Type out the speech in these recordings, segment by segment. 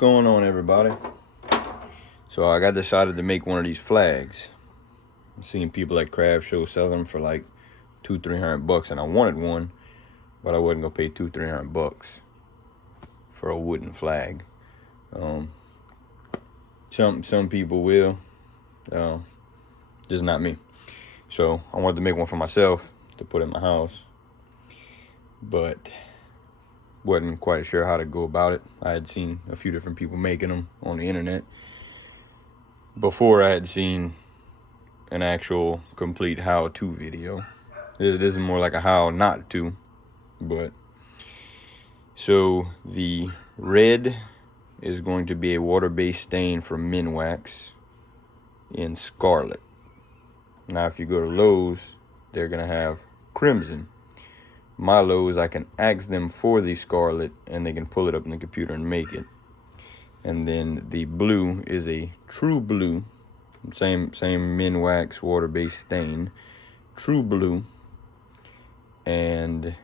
going on, everybody? So I got decided to make one of these flags. I'm seeing people at craft shows sell them for like $200-300, and I wanted one, but I wasn't gonna pay $200-300 for a wooden flag. Some people will, just not me. So I wanted to make one for myself to put in my house, but wasn't quite sure how to go about it. I had seen a few different people making them on the internet before I had seen an actual complete how-to video. This is more like a how not to, but so the red is going to be a water-based stain from minwax in scarlet. Now if you go to Lowe's, they're gonna have crimson. My Lowe's, I can ask them for the scarlet and they can pull it up in the computer and make it. And then the blue is a true blue, same minwax water-based stain, true blue. And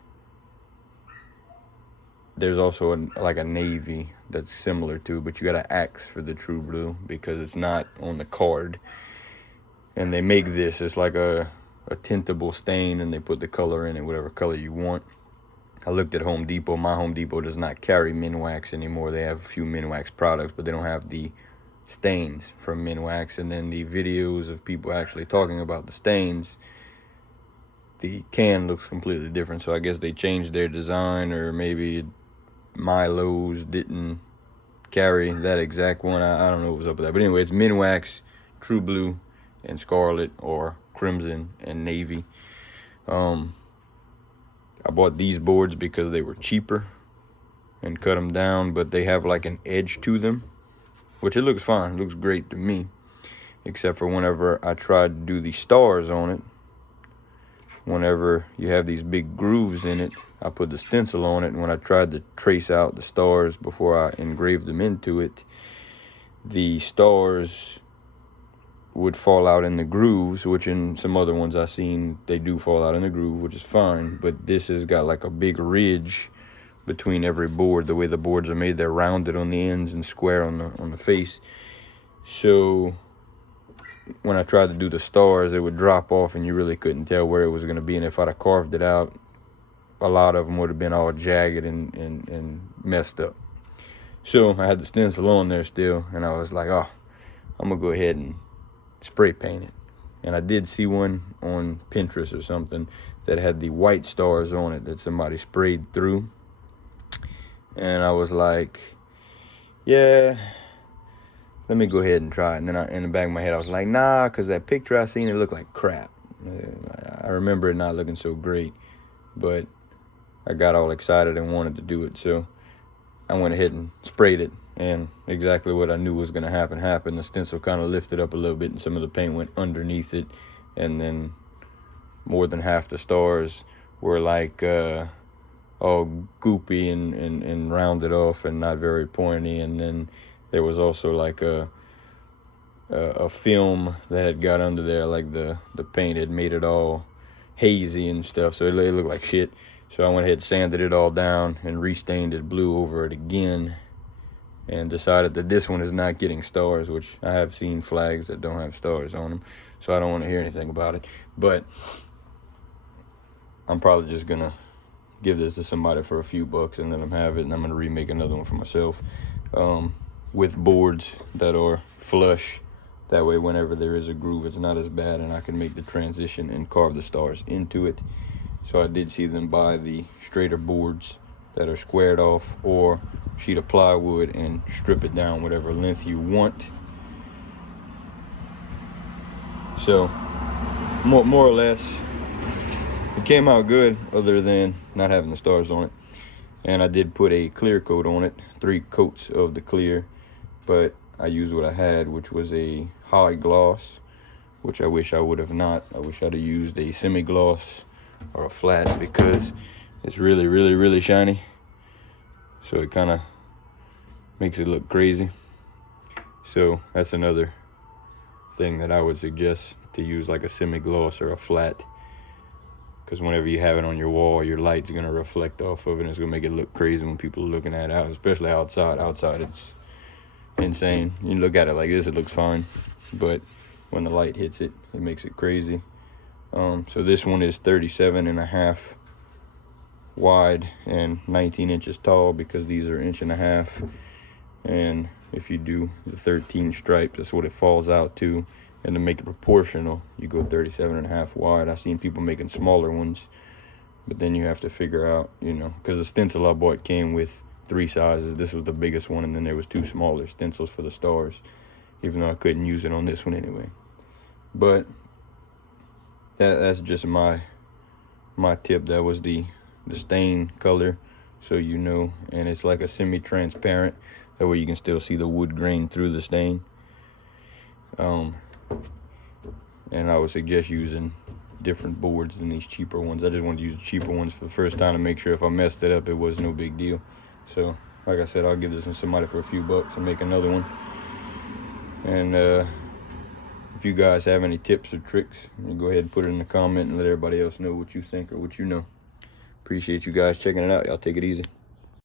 there's also like a navy that's similar to, but you gotta ask for the true blue because it's not on the card. And they make this, it's like a tintable stain, and they put the color in it, whatever color you want. I looked at Home Depot. My Home Depot does not carry minwax anymore. They have a few minwax products, but they don't have the stains from minwax. And then the videos of people actually talking about the stains, the can looks completely different. So I guess they changed their design, or maybe my Lowe's didn't carry that exact one. I don't know what was up with that. But anyway, it's minwax, true blue, and scarlet, or crimson and navy. I bought these boards because they were cheaper and cut them down, but they have like an edge to them, which it looks fine. It looks great to me, except for whenever I tried to do the stars on it. Whenever you have these big grooves in it, I put the stencil on it, and when I tried to trace out the stars before I engraved them into it, the stars would fall out in the grooves, which in some other ones I've seen, they do fall out in the groove, which is fine. But this has got like a big ridge between every board. The way the boards are made, they're rounded on the ends and square on the face. So when I tried to do the stars, it would drop off and you really couldn't tell where it was going to be. And if I'd have carved it out, a lot of them would have been all jagged and messed up. So I had the stencil on there still, and I was like, oh, I'm going to go ahead and spray paint it. And I did see one on Pinterest or something that had the white stars on it that somebody sprayed through, and I was like, yeah, let me go ahead and try it. And then in the back of my head I was like, nah, because that picture I seen, it looked like crap. I remember it not looking so great, but I got all excited and wanted to do it, so I went ahead and sprayed it, and exactly what I knew was going to happen happened. The stencil kind of lifted up a little bit, and some of the paint went underneath it, and then more than half the stars were like all goopy and rounded off and not very pointy. And then there was also like a film that had got under there, like the paint had made it all hazy and stuff, so it looked like shit. So I went ahead, sanded it all down, and restained it blue over it again, and decided that this one is not getting stars, which I have seen flags that don't have stars on them, so I don't want to hear anything about it. But I'm probably just going to give this to somebody for a few bucks and let them have it, and I'm going to remake another one for myself with boards that are flush. That way, whenever there is a groove, it's not as bad, and I can make the transition and carve the stars into it. So I did see them buy the straighter boards that are squared off, or sheet of plywood and strip it down whatever length you want. So more or less it came out good, other than not having the stars on it. And I did put a clear coat on it, 3 coats of the clear, but I used what I had, which was a high gloss, which I wish I would have not. I wish I'd have used a semi-gloss or a flat, because it's really shiny, so it kind of makes it look crazy. So that's another thing that I would suggest, to use like a semi-gloss or a flat, because whenever you have it on your wall, your light's going to reflect off of it, and it's going to make it look crazy when people are looking at it, especially outside. Outside, insane. You look at it like this, it looks fine, but when the light hits it, it makes it crazy. So this one is 37.5 wide and 19 inches tall, because these are 1.5 inches. And if you do the 13 stripes, that's what it falls out to. And to make it proportional, you go 37.5 wide. I've seen people making smaller ones, but then you have to figure out, you know, because the stencil I bought came with 3 sizes. This was the biggest one, and then there was 2 smaller stencils for the stars, even though I couldn't use it on this one anyway. But that's just my tip. That was the stain color, so you know. And it's like a semi-transparent, that way you can still see the wood grain through the stain. And I would suggest using different boards than these cheaper ones. I just wanted to use the cheaper ones for the first time to make sure if I messed it up, it was no big deal. So like I said, I'll give this to somebody for a few bucks and make another one. And if you guys have any tips or tricks, you go ahead and put it in the comment and let everybody else know what you think or what you know. Appreciate you guys checking it out. Y'all take it easy.